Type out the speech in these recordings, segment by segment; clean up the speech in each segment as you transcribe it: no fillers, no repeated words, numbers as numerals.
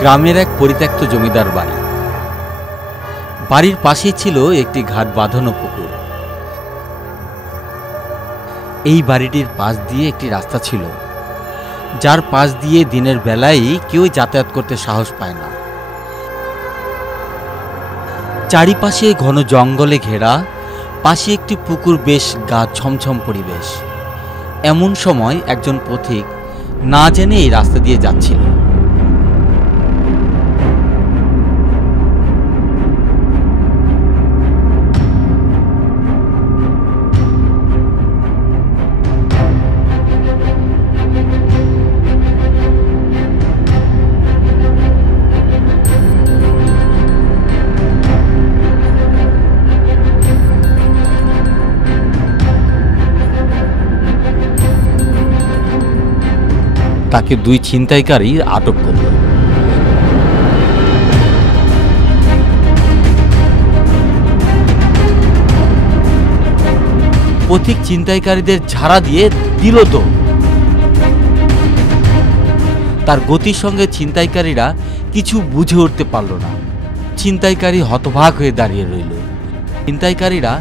গ্রামের এক পরিত্যক্ত জমিদার বাড়ি। বাড়ির পাশেই ছিল একটি ঘাট বাঁধানো পুকুর। এই বাড়িটির পাশ দিয়ে একটি রাস্তা ছিল, যার পাশ দিয়ে দিনের বেলায় কেউ যাতায়াত করতে সাহস পায় না। চারিপাশে ঘন জঙ্গলে ঘেরা, পাশে একটি পুকুর, বেশ গা ছমছম পরিবেশ। এমন সময় একজন পথিক না জেনে এই রাস্তা দিয়ে যাচ্ছিল। তাকে দুই ছিনতাইকারী আটক করল। পথিক ছিনতাইকারীদের ঝাড়া দিয়ে দিল তো। তার গতির সঙ্গে ছিনতাইকারীরা কিছু বুঝে উঠতে পারল না। ছিনতাইকারী হতবাক হয়ে দাঁড়িয়ে রইল। ছিনতাইকারীরা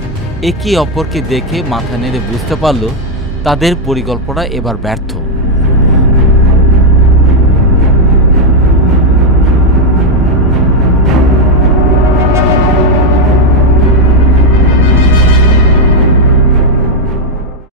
একে অপরকে দেখে মাথা নেড়ে বুঝতে পারল তাদের পরিকল্পনা এবার ব্যর্থ।